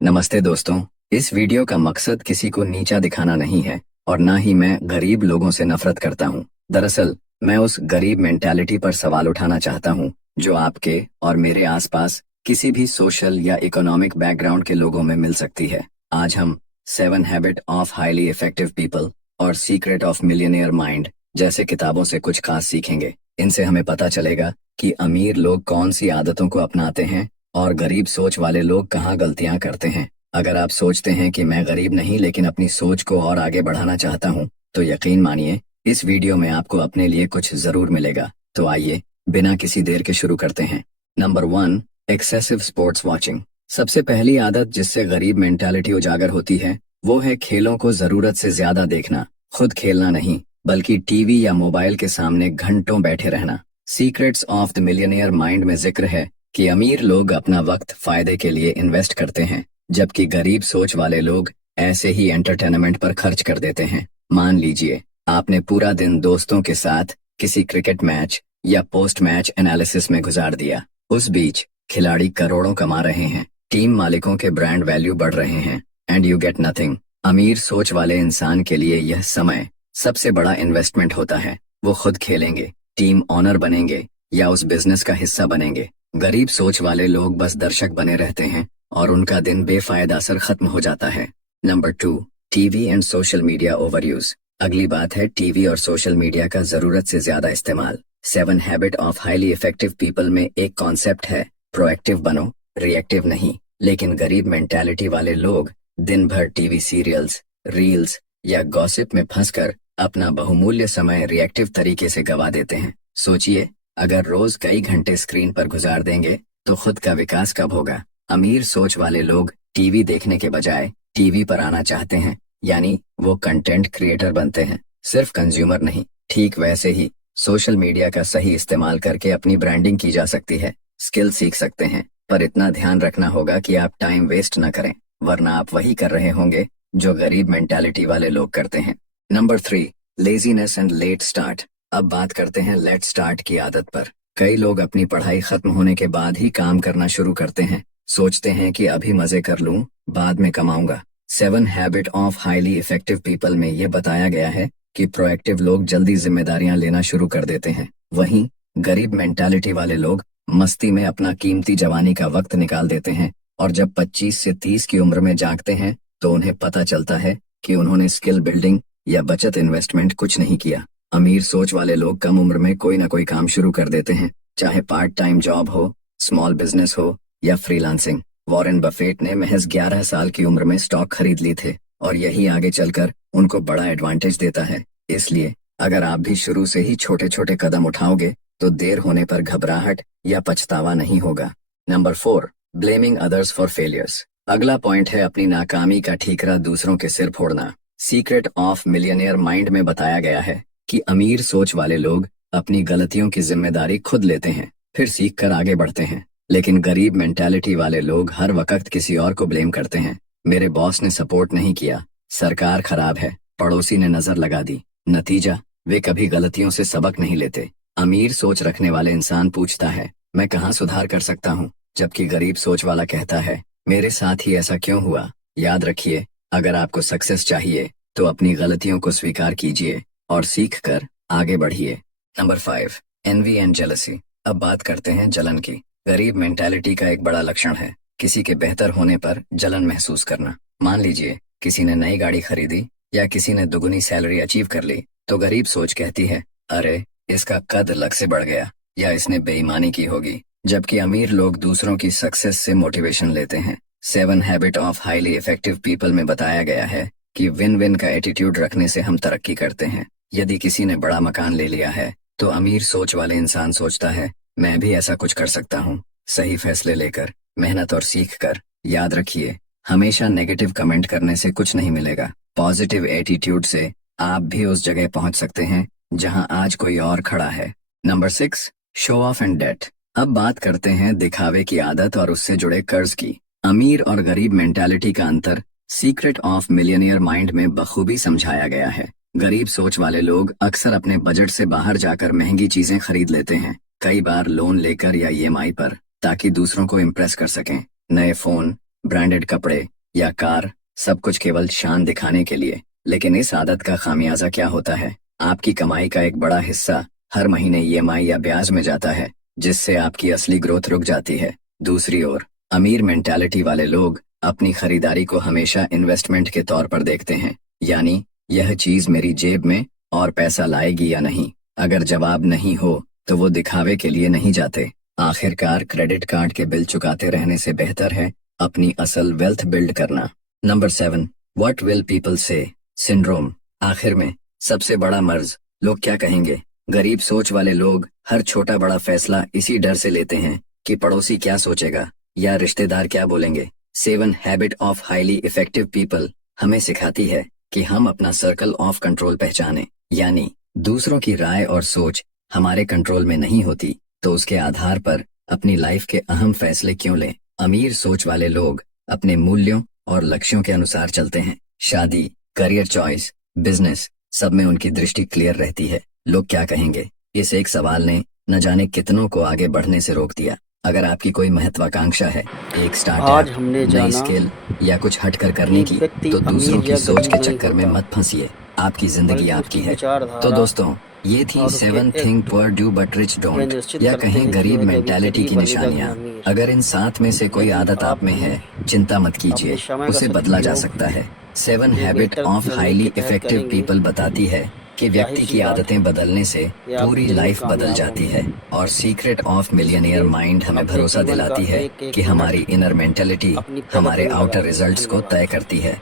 नमस्ते दोस्तों। इस वीडियो का मकसद किसी को नीचा दिखाना नहीं है और ना ही मैं गरीब लोगों से नफरत करता हूँ। दरअसल मैं उस गरीब मेंटालिटी पर सवाल उठाना चाहता हूँ जो आपके और मेरे आसपास किसी भी सोशल या इकोनॉमिक बैकग्राउंड के लोगों में मिल सकती है। आज हम 7 habit of highly effective people और सीक्रेट ऑफ मिलियनियर माइंड जैसे किताबों से कुछ खास सीखेंगे। इनसे हमें पता चलेगा कि अमीर लोग कौन सी आदतों को अपनाते हैं और गरीब सोच वाले लोग कहाँ गलतियां करते हैं। अगर आप सोचते हैं कि मैं गरीब नहीं लेकिन अपनी सोच को और आगे बढ़ाना चाहता हूँ तो यकीन मानिए इस वीडियो में आपको अपने लिए कुछ जरूर मिलेगा। तो आइए बिना किसी देर के शुरू करते हैं। Number 1, excessive sports watching. सबसे पहली आदत जिससे गरीब मेंटालिटी उजागर होती है वो है खेलों को जरूरत से ज्यादा देखना। खुद खेलना नहीं बल्कि टीवी या मोबाइल के सामने घंटों बैठे रहना। Secrets of the millionaire mind में जिक्र है कि अमीर लोग अपना वक्त फायदे के लिए इन्वेस्ट करते हैं जबकि गरीब सोच वाले लोग ऐसे ही एंटरटेनमेंट पर खर्च कर देते हैं। मान लीजिए आपने पूरा दिन दोस्तों के साथ किसी क्रिकेट मैच या पोस्ट मैच एनालिसिस में गुजार दिया। उस बीच खिलाड़ी करोड़ों कमा रहे हैं, टीम मालिकों के ब्रांड वैल्यू बढ़ रहे हैं एंड यू गेट नथिंग। अमीर सोच वाले इंसान के लिए यह समय सबसे बड़ा इन्वेस्टमेंट होता है। वो खुद खेलेंगे, टीम ऑनर बनेंगे या उस बिजनेस का हिस्सा बनेंगे। गरीब सोच वाले लोग बस दर्शक बने रहते हैं और उनका दिन बेफायदा असर खत्म हो जाता है। Number 2, TV and social media overuse. अगली बात है टीवी और सोशल मीडिया का जरूरत से ज्यादा इस्तेमाल। 7 habit of highly effective people में एक कॉन्सेप्ट है, प्रोएक्टिव बनो, रिएक्टिव नहीं। लेकिन गरीब मेंटालिटी वाले लोग दिन भर टीवी सीरियल्स, रील्स या गॉसिप में फंसकर अपना बहुमूल्य समय रिएक्टिव तरीके से गवा देते हैं। सोचिए, अगर रोज कई घंटे स्क्रीन पर गुजार देंगे तो खुद का विकास कब होगा। अमीर सोच वाले लोग टीवी देखने के बजाय टीवी पर आना चाहते हैं, यानी वो कंटेंट क्रिएटर बनते हैं, सिर्फ कंज्यूमर नहीं। ठीक वैसे ही सोशल मीडिया का सही इस्तेमाल करके अपनी ब्रांडिंग की जा सकती है, स्किल सीख सकते हैं, पर इतना ध्यान रखना होगा कि आप टाइम वेस्ट न करें, वरना आप वही कर रहे होंगे जो गरीब मेंटालिटी वाले लोग करते हैं। Number 3, laziness and let start. अब बात करते हैं लेट स्टार्ट की आदत पर। कई लोग अपनी पढ़ाई खत्म होने के बाद ही काम करना शुरू करते हैं। सोचते हैं कि अभी मजे कर लूं, बाद में कमाऊंगा। 7 habit of highly effective people में ये बताया गया है कि प्रोएक्टिव लोग जल्दी जिम्मेदारियां लेना शुरू कर देते हैं, वहीं गरीब मेंटालिटी वाले लोग मस्ती में अपना कीमती जवानी का वक्त निकाल देते हैं और जब 25 से 30 की उम्र में जागते हैं तो उन्हें पता चलता है कि उन्होंने स्किल बिल्डिंग या बचत इन्वेस्टमेंट कुछ नहीं किया। अमीर सोच वाले लोग कम उम्र में कोई ना कोई काम शुरू कर देते हैं, चाहे पार्ट टाइम जॉब हो, स्मॉल बिजनेस हो या फ्रीलांसिंग। वॉरेन बफेट ने महज 11 साल की उम्र में स्टॉक खरीद ली थे और यही आगे चलकर उनको बड़ा एडवांटेज देता है। इसलिए अगर आप भी शुरू से ही छोटे छोटे कदम उठाओगे तो देर होने पर घबराहट या पछतावा नहीं होगा। Number 4, blaming others for failures. अगला पॉइंट है अपनी नाकामी का ठीकरा दूसरों के सिर फोड़ना। सीक्रेट ऑफ मिलियनियर माइंड में बताया गया है कि अमीर सोच वाले लोग अपनी गलतियों की जिम्मेदारी खुद लेते हैं, फिर सीख कर आगे बढ़ते हैं। लेकिन गरीब मेंटालिटी वाले लोग हर वक्त किसी और को ब्लेम करते हैं। मेरे बॉस ने सपोर्ट नहीं किया, सरकार खराब है, पड़ोसी ने नजर लगा दी। नतीजा, वे कभी गलतियों से सबक नहीं लेते। अमीर सोच रखने वाले इंसान पूछता है, मैं कहाँ सुधार कर सकता हूँ, जबकि गरीब सोच वाला कहता है, मेरे साथ ही ऐसा क्यों हुआ। याद रखिए, अगर आपको सक्सेस चाहिए तो अपनी गलतियों को स्वीकार कीजिए और सीख कर आगे बढ़िए। Number 5, envy and jealousy. अब बात करते हैं जलन की। गरीब मेंटालिटी का एक बड़ा लक्षण है किसी के बेहतर होने पर जलन महसूस करना। मान लीजिए किसी ने नई गाड़ी खरीदी या किसी ने दुगनी सैलरी अचीव कर ली तो गरीब सोच कहती है, अरे इसका कद लक से बढ़ गया या इसने बेईमानी की होगी। जबकि अमीर लोग दूसरों की सक्सेस से मोटिवेशन लेते हैं। 7 habit of highly effective people में बताया गया है कि विन विन का एटीट्यूड रखने से हम तरक्की करते हैं। यदि किसी ने बड़ा मकान ले लिया है तो अमीर सोच वाले इंसान सोचता है, मैं भी ऐसा कुछ कर सकता हूँ। सही फैसले लेकर, मेहनत और सीख कर। याद रखिए, हमेशा नेगेटिव कमेंट करने से कुछ नहीं मिलेगा। पॉजिटिव एटीट्यूड से आप भी उस जगह पहुंच सकते हैं जहां आज कोई और खड़ा है। Number 6, show off and date. अब बात करते हैं दिखावे की आदत और उससे जुड़े कर्ज की। अमीर और गरीब मेंटालिटी का अंतर सीक्रेट ऑफ मिलियनियर माइंड में बखूबी समझाया गया है। गरीब सोच वाले लोग अक्सर अपने बजट से बाहर जाकर महंगी चीजें खरीद लेते हैं, कई बार लोन लेकर या ईएमआई पर, ताकि दूसरों को इम्प्रेस कर सकें। नए फोन, ब्रांडेड कपड़े या कार, सब कुछ केवल शान दिखाने के लिए। लेकिन इस आदत का खामियाजा क्या होता है? आपकी कमाई का एक बड़ा हिस्सा हर महीने ईएमआई या ब्याज में जाता है, जिससे आपकी असली ग्रोथ रुक जाती है। दूसरी ओर अमीर मेंटालिटी वाले लोग अपनी खरीदारी को हमेशा इन्वेस्टमेंट के तौर पर देखते हैं, यानी यह चीज मेरी जेब में और पैसा लाएगी या नहीं। अगर जवाब नहीं हो तो वो दिखावे के लिए नहीं जाते। आखिरकार क्रेडिट कार्ड के बिल चुकाते रहने से बेहतर है अपनी असल वेल्थ बिल्ड करना। नंबर 7, व्हाट विल पीपल से सिंड्रोम। आखिर में सबसे बड़ा मर्ज, लोग क्या कहेंगे। गरीब सोच वाले लोग हर छोटा बड़ा फैसला इसी डर से लेते हैं कि पड़ोसी क्या सोचेगा या रिश्तेदार क्या बोलेंगे। 7 habit of highly effective people हमें सिखाती है कि हम अपना सर्कल ऑफ कंट्रोल पहचाने, यानी दूसरों की राय और सोच हमारे कंट्रोल में नहीं होती तो उसके आधार पर अपनी लाइफ के अहम फैसले क्यों लें। अमीर सोच वाले लोग अपने मूल्यों और लक्ष्यों के अनुसार चलते हैं। शादी, करियर चॉइस, बिजनेस, सब में उनकी दृष्टि क्लियर रहती है। लोग क्या कहेंगे, इस एक सवाल ने न जाने कितनों को आगे बढ़ने से रोक दिया। अगर आपकी कोई महत्वाकांक्षा है, एक आज स्टार्टअप, हमने नई जाना स्किल या कुछ हटकर करने कि की, व्यक्ति तो दूसरों अमीर की या सोच के गरीब नहीं चक्कर में होता, मत फंसिए। आपकी जिंदगी बल्कि आपकी उसकी है। तो विचारधारा दोस्तों, ये थी और उसके 7 थिंग एक्ट पर डू बट रिच यह डोंट, निश्चित या करते कहें हैं कि गरीब वह कभी मेंटालिटी गरीब की बनेगा कि निशानियां। अमीर। अगर इन 7 में से कोई यदि आदत आप आप में भी है, चिंता मत अपने कीजिए, समय का उसे बदला जा सदुपयोग सकता है। 7 एक हैबिट बेहतर ऑफ रणनीति हाईली के तहत इफेक्टिव करेंगे पीपल बताती है कि तो जाहिर व्यक्ति सी की बात है आदतें बदलने से कि आप भी पूरी जरूर लाइफ बदल कामयाब जाती होंगे। है। और सीक्रेट ऑफ मिलियनियर इसलिए माइंड हमें अपने भरोसा जीवन का दिलाती है एक एक कि मिनट हमारी इनर मेंटेलिटी अपनी हमारे प्रगति में आउटर लगाइए। रिजल्ट्स को तय धन्यवाद। करती है।